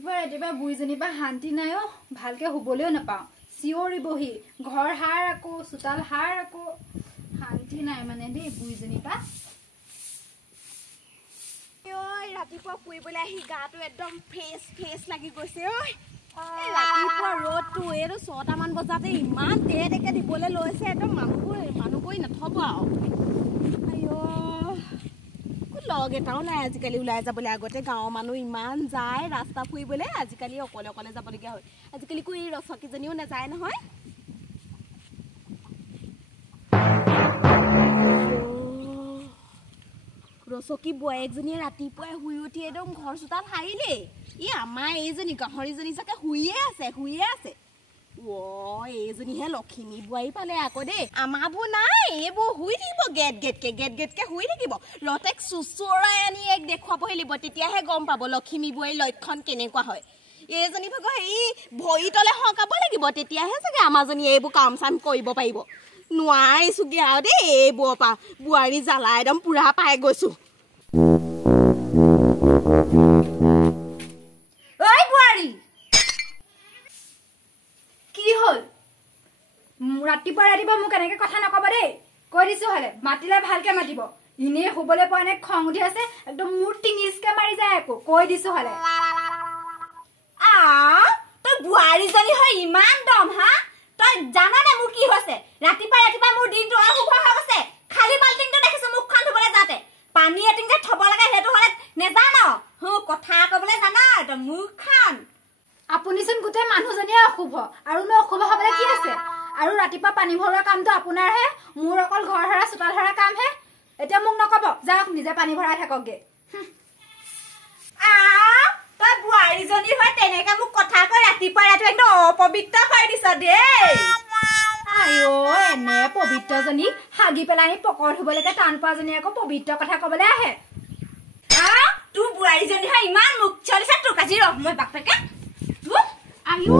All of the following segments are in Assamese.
ৰাতিপুৱা বুইজনী বা শান্তি নাই অ ভালকে শুবলৈও নাপাওঁ চিঞৰিবহি ঘৰ হাৰ আকৌ চোতাল হাৰ আকৌ শান্তি নাই মানে দেই বুইজনী বা ঐ ৰাতিপুৱা ফুৰিবলৈ আহি গাটো একদম ফ্ৰেছ লাগি গৈছে ঐ ৰাতিপুৱা ৰ'দটো এইটো 6টা মান বজাতে ইমান দেৰিলৈকে দিবলৈ লৈছে একদম মানুহবোৰে নথব আৰু লগ এটাও নাই আজিকালি ওলাই যাবলৈ আগতে গাঁৱৰ মানুহ ইমান যায় ৰাস্তা ফুৰিবলৈ আজিকালি অকলে যাবলগীয়া হয় আজিকালি এই ৰচকীজনীও নাযায় নহয় ৰচকী বোৱাৰীজনীয়ে ৰাতিপুৱাই শুই উঠি একদম ঘৰ চোতাল সাৰিলে আমাৰ এইজনী গাহৰিজনী চাগে শুইয়ে আছে এইজনীহে লখিমী বোৱাৰী পালে আকৌ দেই আমাৰবোৰ নাই এইবোৰ শুই থাকিব গেটকে শুই থাকিব লটেক চুচুৰাই আনি এক দেখুৱাবহি লাগিব তেতিয়াহে গম পাব লখিমী বোৱাৰীৰ লক্ষণ কেনেকুৱা হয় এইজনী ভাগৰ এই ভৰি তলে সকাব লাগিব তেতিয়াহে চাগে আমাৰজনী এইবোৰ কাম চাম কৰিব পাৰিব নোৱাৰিছোগে আৰু দেই এইবোৰৰ পৰা বোৱাৰী জ্বালা একদম পুৰা পাই গৈছো ঐ বোৱাৰী কি হ'ল ৰাতিপুৱা মোক এনেকে কথা নকব দেই কৈ দিছো হলে মাতিলে ভালকে মাতিব ইনে শুবলৈ পোৱা নাই খং উঠি আছে একদম মূৰ টিঙিচকে মাৰি যায় আকৌ কৈ দিছো হলে তই বোৱাৰীজনী হয় ইমান দম হা তই জানানে মোৰ কি হৈছে ৰাতিপুৱা মোৰ দিনটো অশুভ হৈ গৈছে খালি বাল্টিংটো দেখিছো মুখখন ধুবলৈ যাতে পানী এটিংকে থব লাগে সেইটো হলে নেজান কথা কবলৈ জানা তই মুখখন আপুনিচোন গোটেই মানুহজনীয়ে অশুভ আৰু নো অশুভ হবলৈ কি আছে আৰু ৰাতিপুৱা পানী ভৰোৱা কামটো আপোনাৰহে মোৰ অকল ঘৰ হৰা চোতাল হৰা কামহে এতিয়া মোক নকব যাওক নিজে পানী ভৰাই থাককগে তই বোৱাৰীজনী হয় তেনেকে মোক কথা কৈ ৰাতিপুৱা একদম অপবিত্ৰ কৰি দিছ দেই আইও এনে পবিত্ৰজনী হাগি পেলাই পকৰ ধুবলৈকে টান পোৱাজনী আকৌ পবিত্ৰ কথা কবলৈ আহে তোৰ বোৱাৰীজনী হয় ইমান মুখ চলিছে তোৰ কাজি ৰহ মই বাপেকে আইও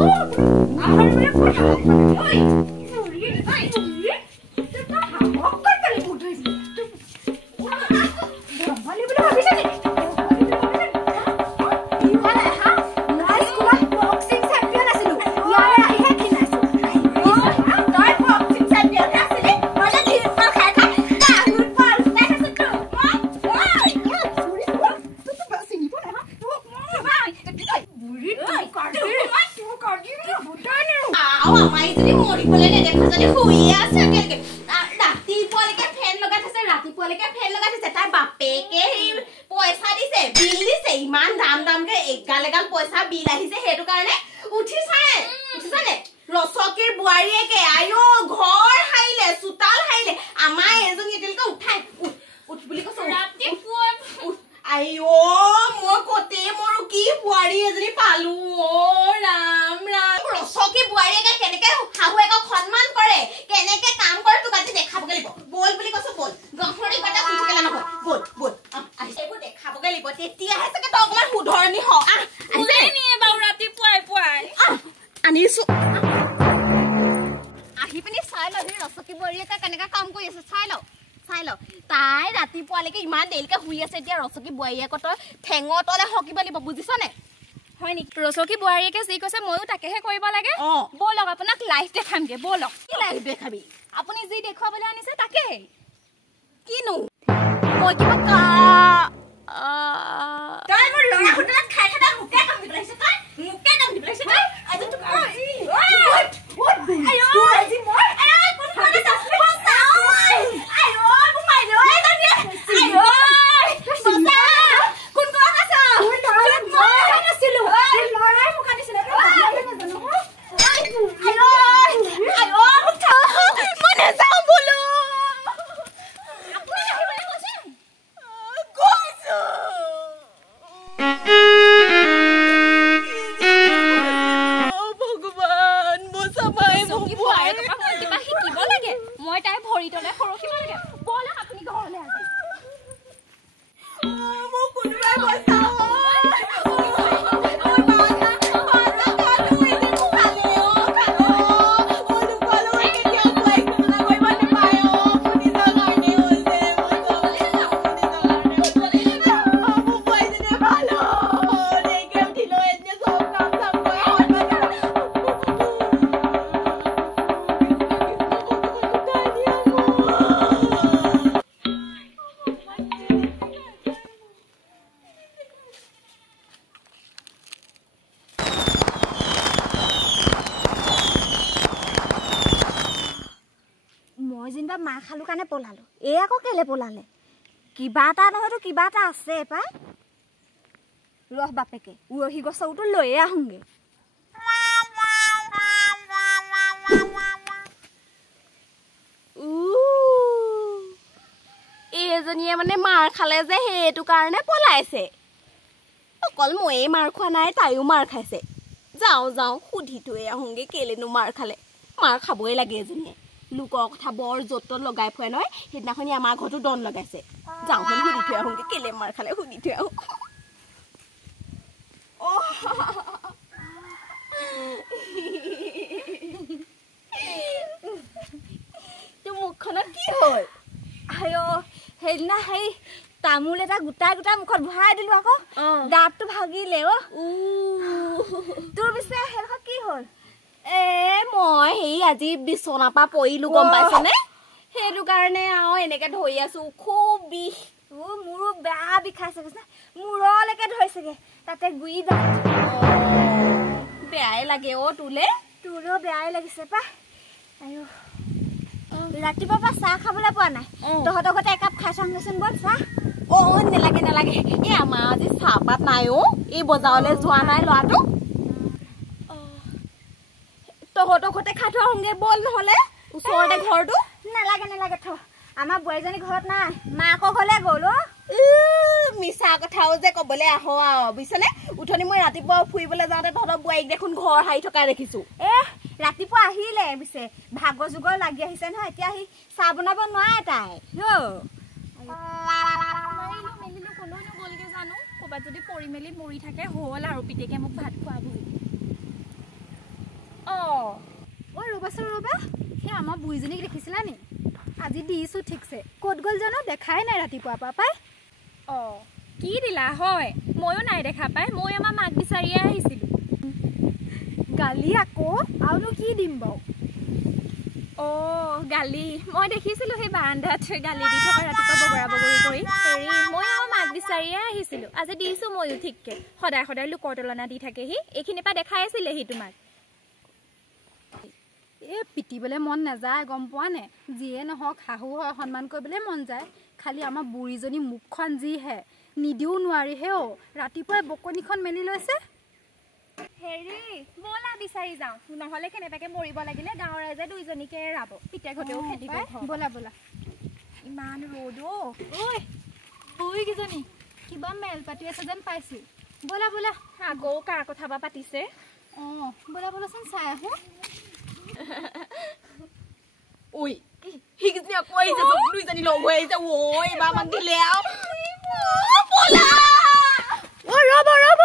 ইমান দামকে এগাল পইচা বিল আহিছে সেইটো কাৰণে উঠিছানে ৰচকীৰ বোৱাৰীয়েকে আইও ঘৰ হাইলে চোতাল হাইলে আমাৰ এজনী এদিলকে উঠাই উঠ বুলি কৈছো আইও মই কতে মৰো কি বোৱাৰী এজনী পালো ৰাম ৰচকী বোৱাৰীয়েকে কেনেকে শাহুৱেকক সন্মান কৰে কেনেকে কাম কৰে তোক আজি দেখাবগে লাগিব বল বুলি কৈছো বল গহৰি কটা খুচকেলা নহয় বল এইবোৰ দেখাবগে লাগিব তেতিয়াহে চাগে তই অকমান শুধৰণি হ আনিছো আহি পিনি চাই ল ৰচকী বোৱাৰীয়েকে কেনেকে কাম কৰি আছে চাই ল তাই ৰাতিপুৱালৈকে ইমান দেৰিলৈকে শুই আছে এতিয়া ৰচকী বোৱাৰীয়েক তই ঠেঙৰ তলে হকিব লাগিব বুজিছনে হয় নেকি ৰচকী বোৱাৰীয়েকে যি কৈছে ময়ো তাকেহে কৰিব লাগে বলক আপোনাক লাইভ দেখামগে বলক কি লাইভ দেখাবি আপুনি যি দেখুৱাবলৈ আনিছে তাকে কিনো মই কিবা তই মোৰ লৰা হোটেলত খাই খাই মুকে কাম দিব লাগিছে তই আজি তোক মাৰ খালো কাৰণে পলালো এই আকৌ কেলে পলালে কিবা এটা নহয়তো কিবা এটা আছে পাই ৰহ বাপেকে উৰহি গছৰটো লৈয়ে আহোঁগে এইজনীয়ে মানে মাৰ খালে যে সেইটো কাৰণে পলাইছে অকল ময়ে মাৰ খোৱা নাই তাইও মাৰ খাইছে যাওঁ যাওঁ সুধি থৈ আহোঁগে কেলেনো মাৰ খালে মাৰ খাবই লাগে এজনীয়ে লোকৰ কথা বৰ য'ত লগাই ফুৰে নহয় সেইদিনাখনি আমাৰ ঘৰতো দন লগাইছে যাওঁ সুধি থৈ আহোঁগে কেলে মাৰ খালে সুধি থৈ আহোঁ তোৰ মুখখনত কি হ'ল আয় সেইদিনা সেই তামোল এটা গোটাই গোটাই মুখত ভৰাই দিলো আকৌ দাঁতটো ভাগিলে তোৰ পিছে সেইডোখৰ কি হ'ল মই সেই আজি বিচনাৰ পৰা পৰিলো গম পাইছনে সেইটো কাৰণে আৰু এনেকে ধৰি আছো খুব বিষ মোৰো বেয়া বিষাইছে মূৰলৈকে ধৰিছেগে তাতে গুৰি দাঁত বেয়াই লাগে তোৰো বেয়াই লাগিছে পা আয়ো ৰাতিপুৱাৰ পৰা চাহ খাবলৈ পোৱা নাই তহঁতৰ ঘৰতে একাপ খাই চাওঁগেচোন বৰ চাহ নেলাগে নেলাগে এই আমাৰ আজি চাহপাত নাই এই বজাৰলৈ যোৱা নাই ল'ৰাটো তহঁতৰ ঘৰতে খাই থৈ আহোঁগে বল নহ'লে ওচৰতে ঘৰটো নেলাগে নেলাগে থ আমাৰ বোৱাৰীজনী ঘৰত নাই মাকৰ ঘৰলৈ গ'ল মিছা কথাও যে ক'বলৈ আহো আৰু বুজিছনে উঠনি মই ৰাতিপুৱা ফুৰিবলৈ যাওঁতে তহঁতৰ বোৱাৰীক দেখোন ঘৰ সাৰি থকা দেখিছো ৰাতিপুৱা আহিলে পিছে ভাগৰ যুগৰ লাগি আহিছে নহয় এতিয়া আহি চাহ বনাব নোৱাৰে তাই জানো ক'ৰবাত যদি পৰি মেলি মৰি থাকে হ'ল আৰু পিতেকে মোক ভাত খুৱাব ৰ'বাচোন ৰ'বা সেই আমাৰ বুঢ়ীজনীক দেখিছিলা নি আজি দিছোঁ ঠিকছে ক'ত গ'ল জানো দেখাই নাই ৰাতিপুৱাৰ পৰা পাই কি দিলা হয় ময়ো নাই দেখা পাই মই আমাৰ মাক বিচাৰিয়ে আহিছিলোঁ গালি আকৌ আৰুনো কি দিম বাৰু গালি মই দেখিছিলোঁ সেই বাৰান্দাত গালি দি থকা ৰাতিপুৱা বগৰা বগৰী কৰি মই আমাৰ মাক বিচাৰিয়ে আহিছিলোঁ আজি দিছোঁ ময়ো ঠিককৈ সদায় সদায় লোকৰ তুলনা দি থাকেহি এইখিনিৰ পৰা দেখাই আছিলেহি তোমাক পিটিবলৈ মন নাযায় গম পোৱা নে যিয়ে নহওক শাহু হয় সন্মান কৰিবলৈ মন যায় খালি আমাৰ বুঢ়ীজনী মুখখন যিহে নিদিও নোৱাৰি ৰাতিপুৱাই বকনিখন মেলি লৈছে ব'লা বিচাৰি যাওঁ নহ'লে কেনেবাকৈ মৰিব লাগিলে গাঁৱৰ ৰাইজে দুইজনীকে এৰাব পিতেকহঁতেও খেদিব ব'লা ব'লা ইমান ৰ'দ বুঢ়ীকেইজনী কিবা মেল পাতি আছে যেন পাইছোঁ ব'লা ব'লা আকৌ কাৰ কথা বা পাতিছে ব'লা ব'লাচোন চাই আহোঁ সেইকেইজনী আকৌ আহিছে দুইজনী লগ হৈ আহিছে এইবাৰ মান দিলে ৰ'ব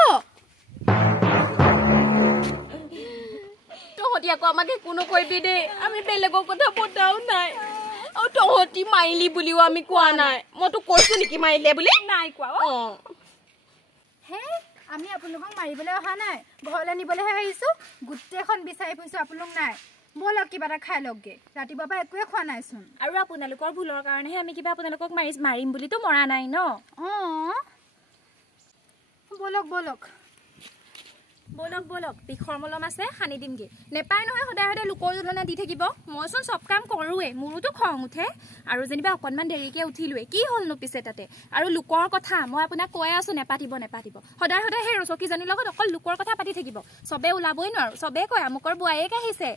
তহঁতি আকৌ আমাক একো নকৰিবি দেই আমি বেলেগৰ কথা পতাও নাই আৰু তহঁতি মাৰিলি বুলিও আমি কোৱা নাই মই তোক কৈছো নেকি মাৰিলে বুলি নাই কোৱা আমি আপোনালোকক মাৰিবলৈ অহা নাই ঘৰলৈ নিবলৈহে আহিছোঁ গোটেইখন বিচাৰি ফুৰিছোঁ আপোনালোক নাই ব'লক কিবা এটা খাই লওকগে ৰাতিপুৱাৰ পৰা একোৱে খোৱা নাইচোন আৰু আপোনালোকৰ ভুলৰ কাৰণেহে আমি কিবা আপোনালোকক মাৰিম বুলিতো মৰা নাই ন ব'লক ব'লক বিষৰ মলম আছে সানি দিমগে নেপায় নহয় সদায় সদায় লোকৰ তুলনা দি থাকিব মইচোন চব কাম কৰোঁৱে মোৰোতো খং উঠে আৰু যেনিবা অকণমান দেৰিকৈ উঠিলোৱে কি হ'লনো পিছে তাতে আৰু লোকৰ কথা মই আপোনাক কৈ আছোঁ নেপাতিব সদায় সদায় সেই ৰচকীজনীৰ লগত অকল লোকৰ কথা পাতি থাকিব চবে ওলাবই নোৱাৰো চবে কয় আমুকৰ বোৱাৰীয়েক আহিছে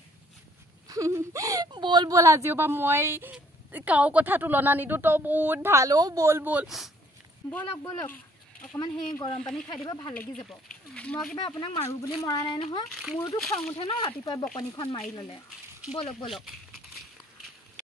বল আজিও বা মই কাৰো কথা তুলনা নিদিওঁ তই বহুত ভাল ব'লক অকণমান সেই গৰম পানী খাই দিব ভাল লাগি যাব মই কিবা আপোনাক মাৰোঁ বুলি মৰা নাই নহয় মোৰোতো খং উঠে ন ৰাতিপুৱাই বকনিখন মাৰি ল'লে ব'লক